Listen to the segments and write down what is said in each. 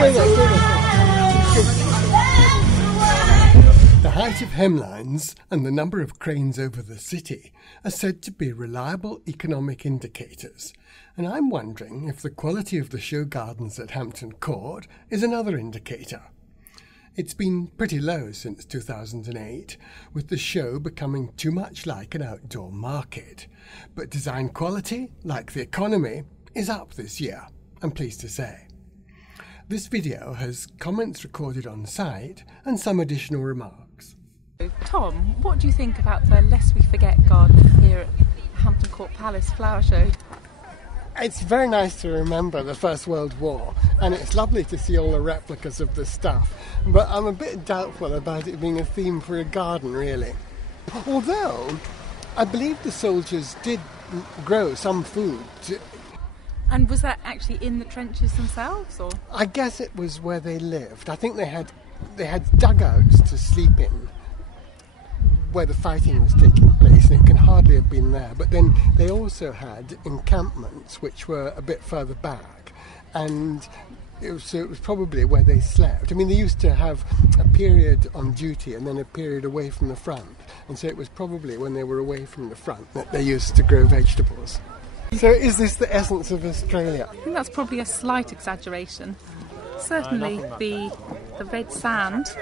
The height of hemlines and the number of cranes over the city are said to be reliable economic indicators, and I'm wondering if the quality of the show gardens at Hampton Court is another indicator. It's been pretty low since 2008, with the show becoming too much like an outdoor market. But design quality, like the economy, is up this year, I'm pleased to say. This video has comments recorded on site and some additional remarks. Tom, what do you think about the Lest We Forget garden here at Hampton Court Palace Flower Show? It's very nice to remember the First World War, and it's lovely to see all the replicas of the stuff, but I'm a bit doubtful about it being a theme for a garden, really. Although, I believe the soldiers did grow some food. And was that actually in the trenches themselves, or? I guess it was where they lived. I think they had dugouts to sleep in, where the fighting was taking place, and it can hardly have been there. But then they also had encampments which were a bit further back, and it was probably where they slept. I mean, they used to have a period on duty and then a period away from the front, and so it was probably when they were away from the front that they used to grow vegetables. So is this the essence of Australia? I think that's probably a slight exaggeration. Certainly the red sand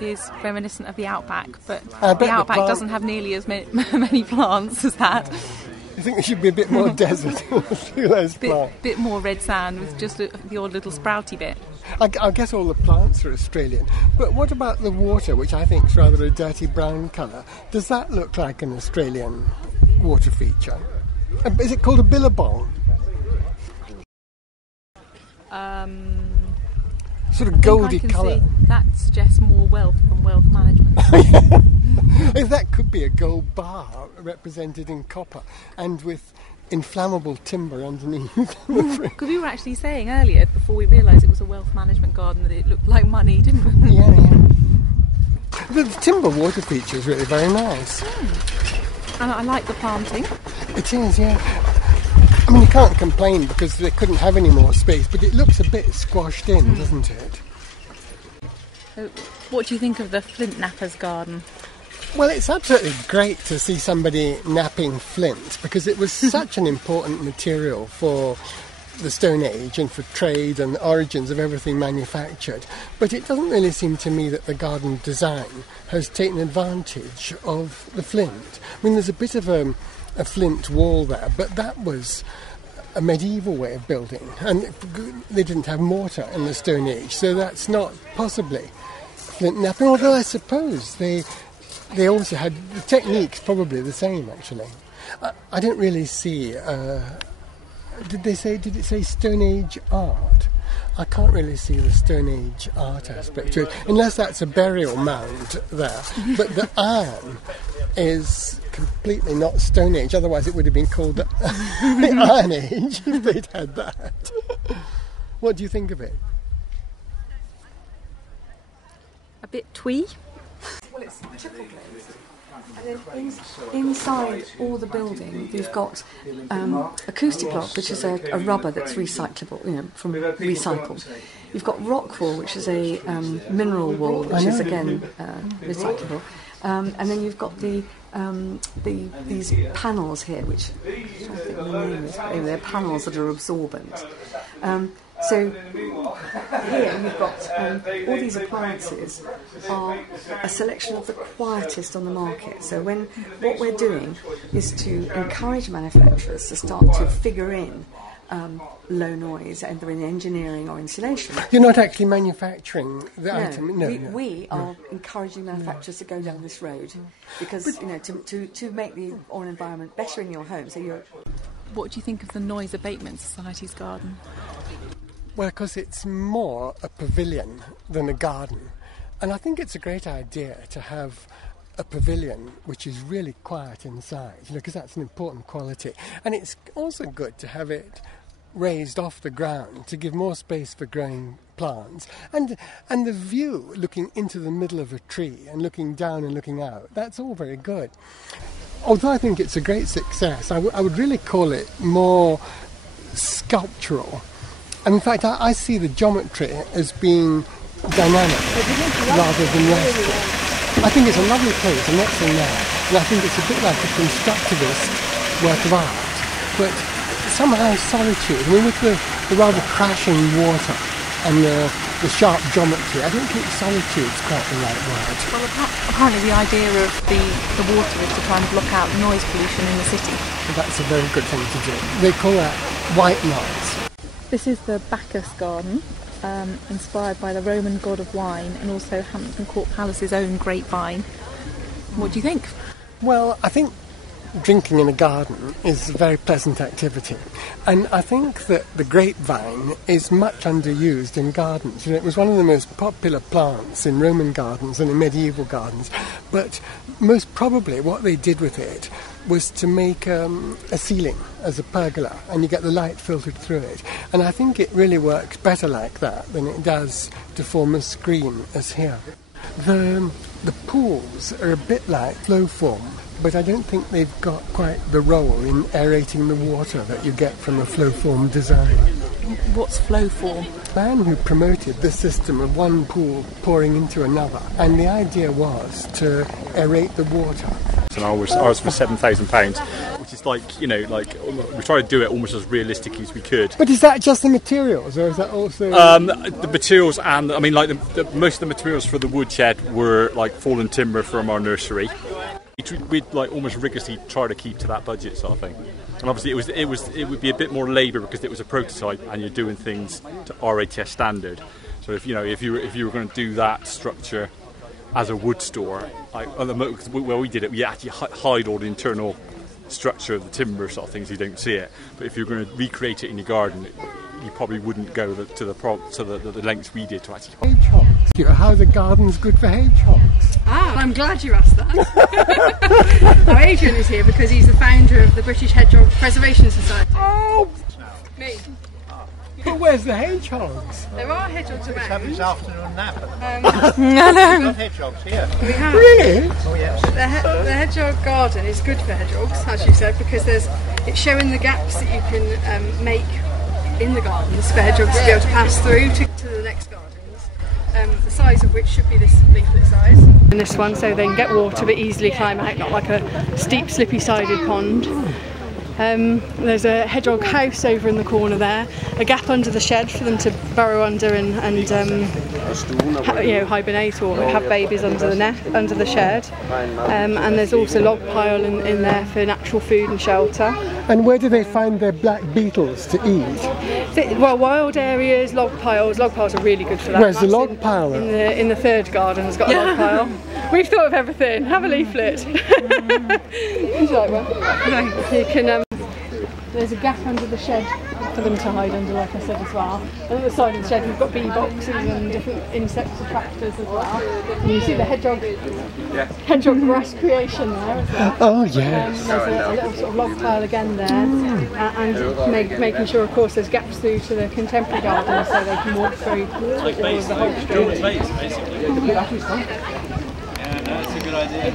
is reminiscent of the outback, but the outback doesn't have nearly as many plants as that. You think there should be a bit more desert through those plants? Bit more red sand with just the odd little sprouty bit. I guess all the plants are Australian, but what about the water, which I think is rather a dirty brown colour? Does that look like an Australian water feature? Is it called a billabong? Sort of goldy colour. That suggests more wealth than wealth management. That could be a gold bar represented in copper and with inflammable timber underneath. Because we were actually saying earlier, before we realised it was a wealth management garden, that it looked like money, didn't we? Yeah. The timber water feature is really very nice. And I like the planting. It is, yeah. I mean, you can't complain because they couldn't have any more space, but it looks a bit squashed in, doesn't it? So, what do you think of the Flintknapper's garden? Well, it's absolutely great to see somebody napping flint, because it was such an important material for the Stone Age and for trade and the origins of everything manufactured. But it doesn't really seem to me that the garden design has taken advantage of the flint. I mean, there's a bit of a flint wall there, but that was a medieval way of building, and they didn't have mortar in the Stone Age, so that's not possibly flint knapping, although I suppose they also had the techniques probably the same, actually. I didn't really see did it say Stone Age art? I can't really see the Stone Age art aspect to it, unless that's a burial mound there. But the iron is completely not Stone Age, otherwise it would have been called the Iron Age if they'd had that. What do you think of it? A bit twee. Well, it's triple glazed. And then inside all the building, you've got acoustic block, which is a rubber that's recyclable, from recycled. You've got rock wool, which is a mineral wool, which is again recyclable. And then you've got these panels here, which I don't think the name is. They're panels that are absorbent. So here you've got all these appliances are a selection of the quietest on the market. So what we're doing is to encourage manufacturers to start to figure in low noise, either in engineering or insulation. You're not actually manufacturing the item? No. We are encouraging manufacturers to go down this road because to make the oral environment better in your home. So What do you think of the Noise Abatement Society's garden? Well, because it's more a pavilion than a garden. And I think it's a great idea to have a pavilion which is really quiet inside, because that's an important quality. And it's also good to have it raised off the ground to give more space for growing plants. And the view, looking into the middle of a tree and looking down and looking out, that's all very good. Although I think it's a great success, I would really call it more sculptural And in fact, I see the geometry as being dynamic rather than restful. I think it's a lovely place, I'm not saying that, and I think it's a bit like a constructivist work of art, but somehow Solitude, I mean, with the rather crashing water and the sharp geometry, I don't think Solitude's quite the right word. Well, apparently the idea of the water is to try and block out noise pollution in the city. That's a very good thing to do. They call that white noise. This is the Bacchus garden, inspired by the Roman god of wine and also Hampton Court Palace's own grapevine. What do you think? Well, I think drinking in a garden is a very pleasant activity, and I think that the grapevine is much underused in gardens. You know, it was one of the most popular plants in Roman gardens and in medieval gardens, but most probably what they did with it was to make a ceiling as a pergola, and you get the light filtered through it, and I think it really works better like that than it does to form a screen as here. The pools are a bit like flow form, but I don't think they've got quite the role in aerating the water that you get from a flow form design. What's flow form? The man who promoted the system of one pool pouring into another, and the idea was to aerate the water. And ours for £7,000, which is like, you know, like we try to do it almost as realistically as we could. But is that just the materials, or is that also the materials? And I mean, like most of the materials for the woodshed were like fallen timber from our nursery. We'd like almost rigorously try to keep to that budget sort of thing. And obviously it would be a bit more labour because it was a prototype and you're doing things to RHS standard. So if you were going to do that structure as a wood store, where we did it, we actually hide all the internal structure of the timber sort of things, you don't see it. But if you're going to recreate it in your garden, you probably wouldn't go to the lengths we did to actually. Hedgehogs. How the garden's good for hedgehogs. I'm glad you asked that. Now Adrian is here because he's the founder of the British Hedgehog Preservation Society. Oh! Me. But where's the hedgehogs? There are hedgehogs around. Have his afternoon nap. No. We've got hedgehogs here. We have. Really? Oh yes. The hedgehog garden is good for hedgehogs, as you said, because it's showing the gaps that you can make in the gardens for hedgehogs to be able to pass through to the next gardens. The size of which should be this leaflet size. And this one, so they can get water but easily climb out, not like a steep, slippy-sided pond. There's a hedgehog house over in the corner there, a gap under the shed for them to burrow under and hibernate or have babies under the shed. And there's also log pile in there for natural food and shelter. And where do they find their black beetles to eat? Well, wild areas, log piles. Log piles are really good for that. Where's the log pile? In the third garden has got a log pile. We've thought of everything. Have a leaflet. Would you like one? You can. There's a gap under the shed for them to hide under, like I said as well. And at the side of the shed we've got bee boxes and different insect attractors as well. And you see the hedgehog grass creation there as well. Oh yes. There's a little sort of log pile again there, and making sure, of course, there's gaps through to the contemporary gardens so they can walk through all of the Hog Street. That's a good idea.